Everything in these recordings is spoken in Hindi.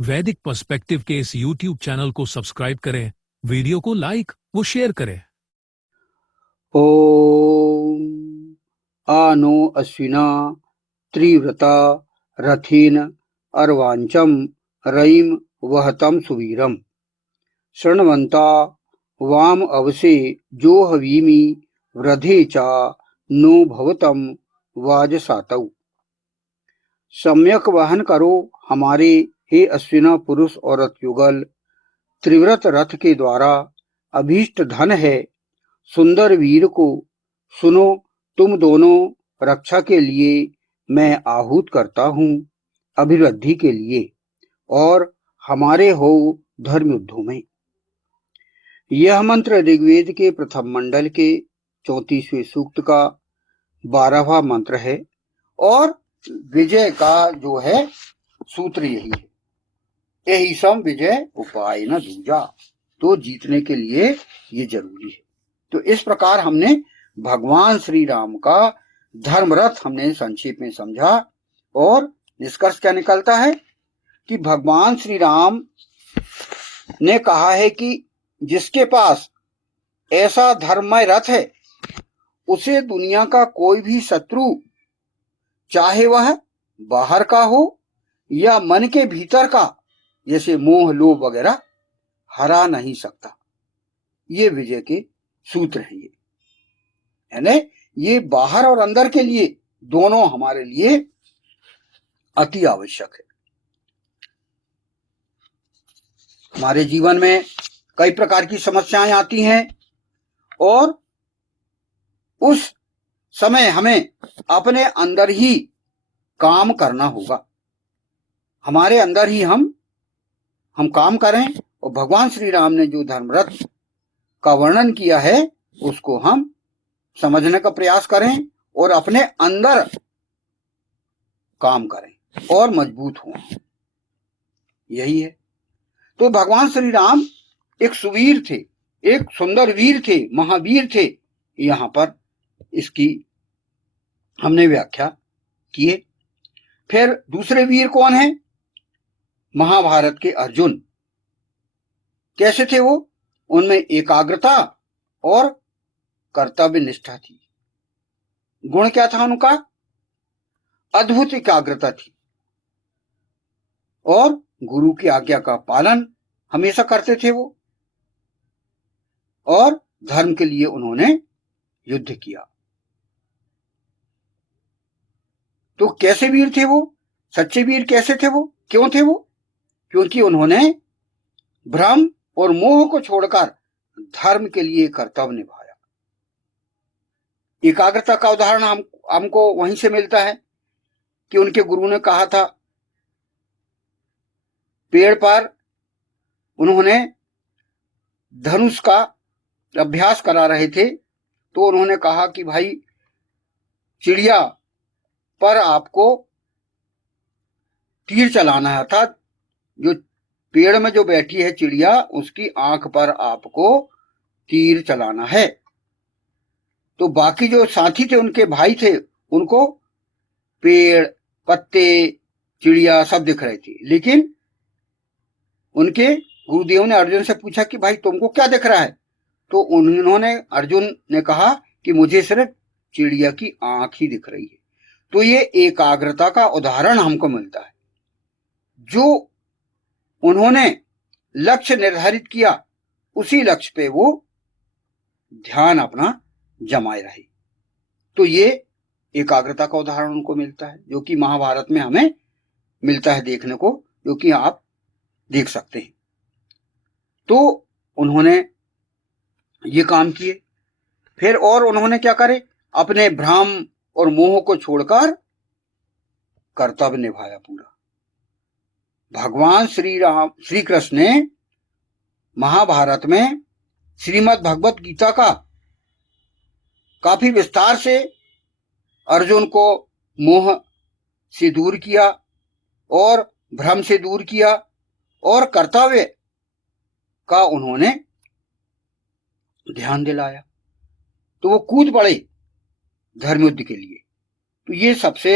वैदिक पर्सपेक्टिव के इस यूट्यूब चैनल को सब्सक्राइब करें, वीडियो को लाइक व शेयर करें। ओम आ नो अश्विना त्रिव्रता रथीन अर्वांचम रयिम वहतम सुवीरम शृण्वन्ता वाम अवसे जो हवीमि वृधे चा नो भवतम वाजसातौ। सम्यक वहन करो हमारे हे अश्विना पुरुष और रथ युगल। त्रिव्रत रथ के द्वारा अभीष्ट धन है। सुंदर वीर को सुनो, तुम दोनों रक्षा के लिए मैं आहूत करता हूँ, अभिवृद्धि के लिए, और हमारे हो धर्म युद्धों में। यह मंत्र ऋग्वेद के प्रथम मंडल के 34वें सूक्त का 12वां मंत्र है और विजय का जो है सूत्र यही है, यही सम विजय उपाय न दूजा। तो जीतने के लिए ये जरूरी है। तो इस प्रकार हमने भगवान श्री राम का धर्मरथ हमने संक्षेप में समझा और निष्कर्ष क्या निकलता है कि भगवान श्री राम ने कहा है कि जिसके पास ऐसा धर्ममय रथ है उसे दुनिया का कोई भी शत्रु, चाहे वह बाहर का हो या मन के भीतर का, जैसे मोह लोभ वगैरह, हरा नहीं सकता। ये विजय के सूत्र है। ये यानी ये बाहर और अंदर के लिए दोनों हमारे लिए अति आवश्यक है। हमारे जीवन में कई प्रकार की समस्याएं आती हैं और उस समय हमें अपने अंदर ही काम करना होगा। हमारे अंदर ही हम काम करें और भगवान श्री राम ने जो धर्मरथ का वर्णन किया है उसको हम समझने का प्रयास करें और अपने अंदर काम करें और मजबूत हों। यही है। तो भगवान श्री राम एक सुवीर थे, एक सुंदर वीर थे, महावीर थे। यहां पर इसकी हमने व्याख्या किए। फिर दूसरे वीर कौन है? महाभारत के अर्जुन। कैसे थे वो? उनमें एकाग्रता और कर्तव्य निष्ठा थी। गुण क्या था उनका? अद्भुत एकाग्रता थी और गुरु की आज्ञा का पालन हमेशा करते थे वो, और धर्म के लिए उन्होंने युद्ध किया। तो कैसे वीर थे वो? सच्चे वीर कैसे थे वो? क्यों थे वो? क्योंकि उन्होंने भ्रम और मोह को छोड़कर धर्म के लिए कर्तव्य निभाया। एकाग्रता का उदाहरण हमको वहीं से मिलता है कि उनके गुरु ने कहा था, पेड़ पर उन्होंने धनुष का अभ्यास करा रहे थे तो उन्होंने कहा कि भाई चिड़िया पर आपको तीर चलाना है, अर्थात जो पेड़ में जो बैठी है चिड़िया उसकी आंख पर आपको तीर चलाना है। तो बाकी जो साथी थे, उनके भाई थे, उनको पेड़, पत्ते, चिड़िया सब दिख रहे थे, लेकिन उनके गुरुदेव ने अर्जुन से पूछा कि भाई तुमको क्या दिख रहा है? तो उन्होंने, अर्जुन ने कहा कि मुझे सिर्फ चिड़िया की आंख ही दिख रही है। तो ये एकाग्रता का उदाहरण हमको मिलता है। जो उन्होंने लक्ष्य निर्धारित किया उसी लक्ष्य पे वो ध्यान अपना जमाए रहे। तो ये एकाग्रता का उदाहरण उनको मिलता है, जो कि महाभारत में हमें मिलता है देखने को, जो कि आप देख सकते हैं। तो उन्होंने ये काम किए। फिर और उन्होंने क्या करे? अपने भ्रम और मोह को छोड़कर कर्तव्य निभाया पूरा। भगवान श्री कृष्ण ने महाभारत में श्रीमद् भगवत गीता का काफी विस्तार से अर्जुन को मोह से दूर किया और भ्रम से दूर किया और कर्तव्य का उन्होंने ध्यान दिलाया। तो वो कूद पड़े धर्म युद्ध के लिए। तो ये सबसे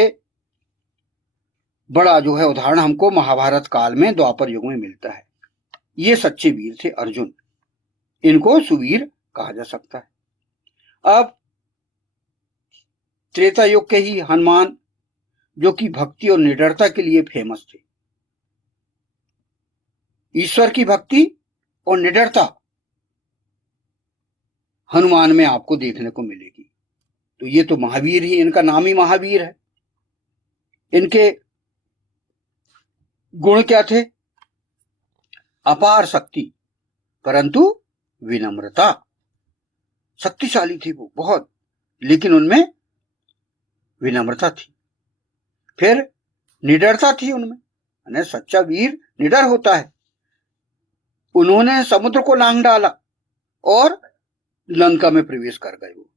बड़ा जो है उदाहरण हमको महाभारत काल में द्वापर युग में मिलता है। ये सच्चे वीर थे अर्जुन, इनको सुवीर कहा जा सकता है। अब त्रेता युग के ही हनुमान, जो कि भक्ति और निडरता के लिए फेमस थे। ईश्वर की भक्ति और निडरता हनुमान में आपको देखने को मिलेगी। तो ये तो महावीर ही, इनका नाम ही महावीर है। इनके गुण क्या थे? अपार शक्ति, परंतु विनम्रता। शक्तिशाली थी वो बहुत, लेकिन उनमें विनम्रता थी। फिर निडरता थी उनमें, यानी सच्चा वीर निडर होता है। उन्होंने समुद्र को लांघ डाला और लंका में प्रवेश कर गए वो।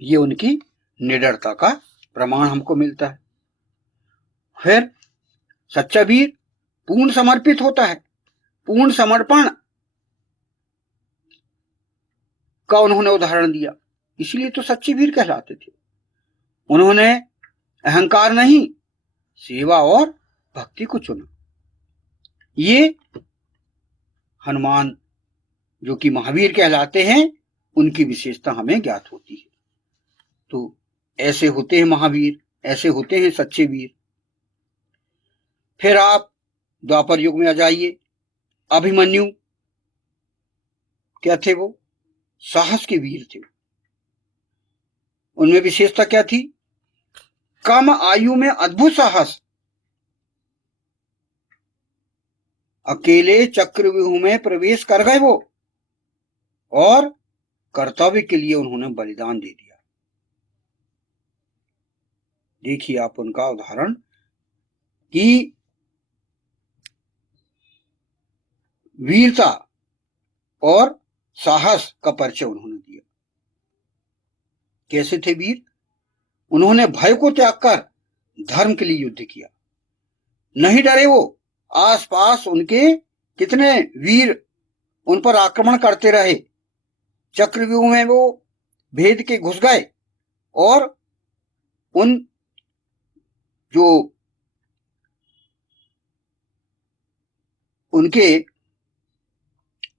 ये उनकी निडरता का प्रमाण हमको मिलता है। फिर सच्चा वीर पूर्ण समर्पित होता है। पूर्ण समर्पण का उन्होंने उदाहरण दिया, इसलिए तो सच्चे वीर कहलाते थे। उन्होंने अहंकार नहीं, सेवा और भक्ति को चुना। ये हनुमान जो कि महावीर कहलाते हैं, उनकी विशेषता हमें ज्ञात होती है। तो ऐसे होते हैं महावीर, ऐसे होते हैं सच्चे वीर। फिर आप द्वापर युग में आ जाइए। अभिमन्यु क्या थे? वो साहस के वीर थे। उनमें विशेषता क्या थी? कम आयु में अद्भुत साहस। अकेले चक्रव्यूह में प्रवेश कर गए वो, और कर्तव्य के लिए उन्होंने बलिदान दे दिया। देखिए आप उनका उदाहरण कि वीरता और साहस का परिचय उन्होंने दिया। कैसे थे वीर? उन्होंने भय को त्याग कर धर्म के लिए युद्ध किया। नहीं डरे वो। आसपास उनके कितने वीर उन पर आक्रमण करते रहे। चक्रव्यूह में वो भेद के घुस गए और उन जो उनके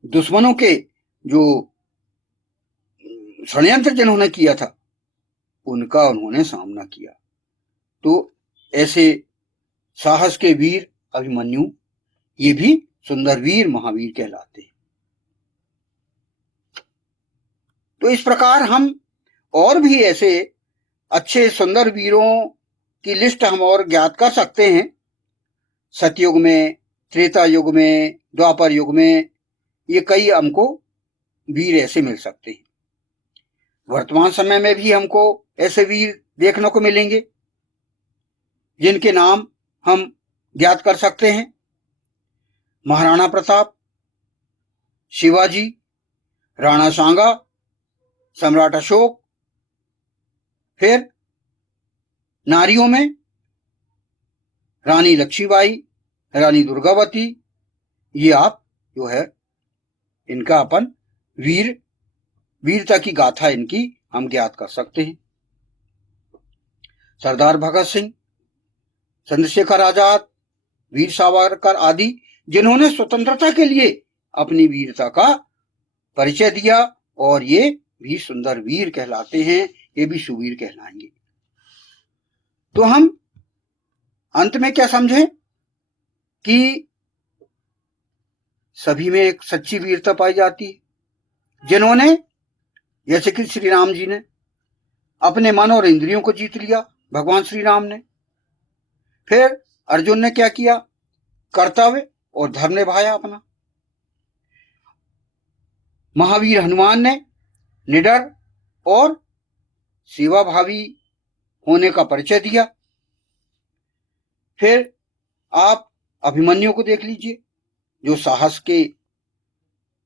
दुश्मनों के जो षड्यंत्र जिन्होंने किया था, उनका उन्होंने सामना किया। तो ऐसे साहस के वीर अभिमन्यु, ये भी सुंदर वीर महावीर कहलाते हैं। तो इस प्रकार हम और भी ऐसे अच्छे सुंदर वीरों की लिस्ट हम और ज्ञात कर सकते हैं। सतयुग में, त्रेता युग में, द्वापर युग में ये कई हमको वीर ऐसे मिल सकते हैं। वर्तमान समय में भी हमको ऐसे वीर देखने को मिलेंगे जिनके नाम हम ज्ञात कर सकते हैं। महाराणा प्रताप, शिवाजी, राणा सांगा, सम्राट अशोक। फिर नारियों में रानी लक्ष्मीबाई, रानी दुर्गावती। ये आप जो है इनका अपन वीरता की गाथा इनकी हम ज्ञात कर सकते हैं। सरदार भगत सिंह, चंद्रशेखर आजाद, वीर सावरकर आदि, जिन्होंने स्वतंत्रता के लिए अपनी वीरता का परिचय दिया, और ये भी सुंदर वीर कहलाते हैं, ये भी सुवीर कहलाएंगे। तो हम अंत में क्या समझें कि सभी में एक सच्ची वीरता पाई जाती है, जिन्होंने, जैसे कि श्री राम जी ने अपने मन और इंद्रियों को जीत लिया, भगवान श्री राम ने। फिर अर्जुन ने क्या किया? कर्तव्य और धर्म निभाया अपना। महावीर हनुमान ने निडर और सेवाभावी होने का परिचय दिया। फिर आप अभिमन्यु को देख लीजिए, जो साहस के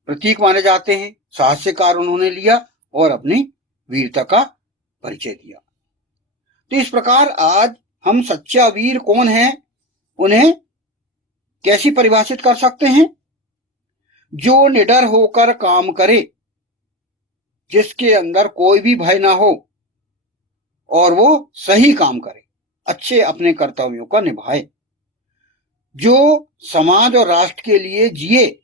प्रतीक माने जाते हैं। साहस से कार्य उन्होंने लिया और अपनी वीरता का परिचय दिया। तो इस प्रकार आज हम सच्चा वीर कौन है, उन्हें कैसी परिभाषित कर सकते हैं? जो निडर होकर काम करे, जिसके अंदर कोई भी भय ना हो और वो सही काम करे। अच्छे अपने कर्तव्यों का निभाए, जो समाज और राष्ट्र के लिए जिए